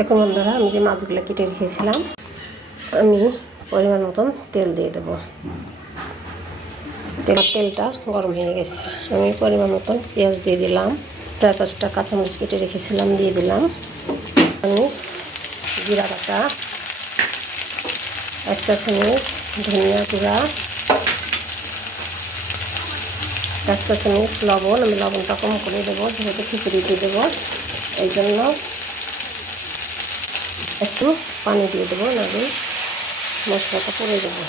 দেখুন বন্ধুরা, আমি যে মাছগুলো কেটে রেখেছিলাম, আমি পরিমাণ মতন তেল দিয়ে দেবো। তেলটা গরম হয়ে গেছে। আমি পরিমাণ মতন পেঁয়াজ দিয়ে দিলাম, 4-5টা কাঁচামরিচ কেটে রেখেছিলাম দিয়ে দিলাম। চামচ জিরা বাটা, 1 চা চামচ ধনিয়া গুঁড়া, 1 চা চামচ লবণ। আমি লবণটা কম করে দেবো, যেহেতু খিচুড়িতে দেবো এই জন্য একটু পানি দিয়ে দেবো, নাহলে মশলাটা পড়ে দেবো।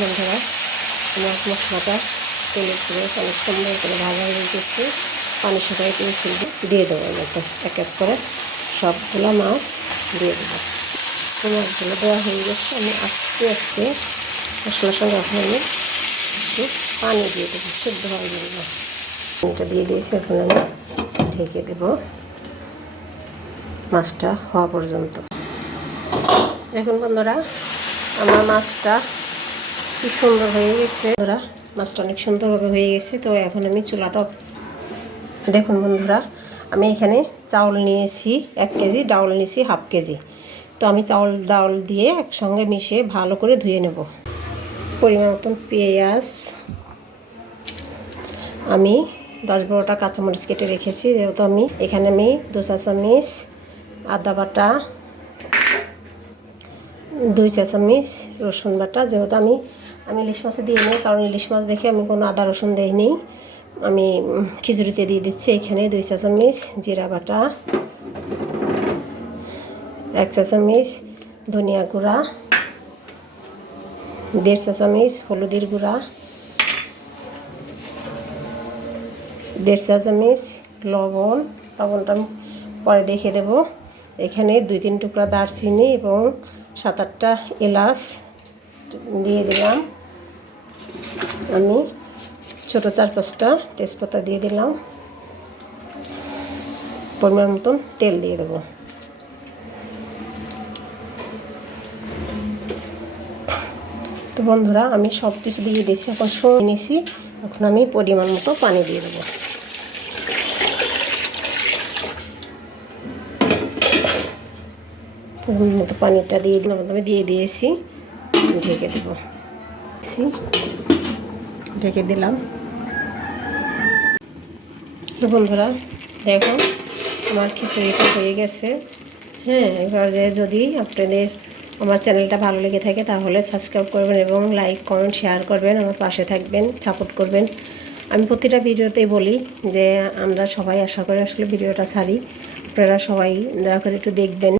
বন্ধুরা, আমার মশলাটা তেলের করে অনেক সুন্দর করে ভাজা হয়ে গেছে। পানি সবাই দিয়ে দেবো। মতো এক এক করে সবগুলো মাছ দিয়ে দেবো। মাছগুলো দেওয়া হয়ে গেছে। আমি আস্তে আস্তে মশলার সঙ্গে এখন আমি একটু পানি দিয়ে দেবো, সিদ্ধ হয়ে যাবে। পানিটা দিয়ে দিয়েছি, এখন আমি ঢেকে দেবো মাছটা হওয়া পর্যন্ত। দেখুন বন্ধুরা, আমার মাছটা কি সুন্দর হয়ে গেছে। বন্ধুরা, মাছটা অনেক সুন্দরভাবে হয়ে গেছে। তো এখন আমি চুলাটা, দেখুন বন্ধুরা, আমি এখানে চাউল নিয়েছি 1 কেজি, ডাউল নিয়েছি 1/2 কেজি। তো আমি চাউল ডাউল দিয়ে একসঙ্গে মিশিয়ে ভালো করে ধুয়ে নেব। পরিমাণ মতন পেঁয়াজ, আমি 10-12টা কাঁচামরিচ কেটে রেখেছি। যেহেতু আমি এখানে 2 চা চামচ আদা বাটা, 2 চা চামচ রসুন বাটা। যেহেতু আমি ইলিশ মাছে দিয়ে নিই, কারণ ইলিশ মাছ দেখে আমি কোনো আদা রসুন দিইনি। আমি খিচুড়িতে দিয়ে দিচ্ছি। এখানে 2 চা চামচ জিরা বাটা, 1 চা চামচ ধনিয়া গুঁড়া, 1.5 চা চামচ হলুদের গুঁড়া, 1.5 চা চামচ লবণ। লবণটা পরে দেখে দেব। এখানে 2-3 টুকরা দারচিনি এবং 7-8টা এলাচ দিয়ে দিলাম। আমি ছোটো 4-5টা তেজপাতা দিয়ে দিলাম। পরিমাণ মতন তেল দিয়ে দেবো। তো বন্ধুরা, আমি সব কিছু দিয়ে দিয়েছি, এখন সরিয়ে নিয়েছি। এখন আমি পরিমাণ মতো পানি দিয়ে দেবো। পরিমাণ মতো পানিটা দিয়ে দিলাম, আমি দিয়ে দিয়েছি। ঢেকে দেবো, ঢেকে দিলাম। বন্ধুরা, দেখো আমার খিচুড়িটা হয়ে গেছে। হ্যাঁ, এবার যদি আপনাদের আমার চ্যানেলটা ভালো লেগে থাকে তাহলে সাবস্ক্রাইব করবেন এবং লাইক কমেন্ট শেয়ার করবেন, আমার পাশে থাকবেন, সাপোর্ট করবেন। আমি প্রতিটা ভিডিওতেই বলি যে আমরা সবাই আশা করি আসলে ভিডিওটা ছাড়ি, আপনারা সবাই দয়া করে একটু দেখবেন।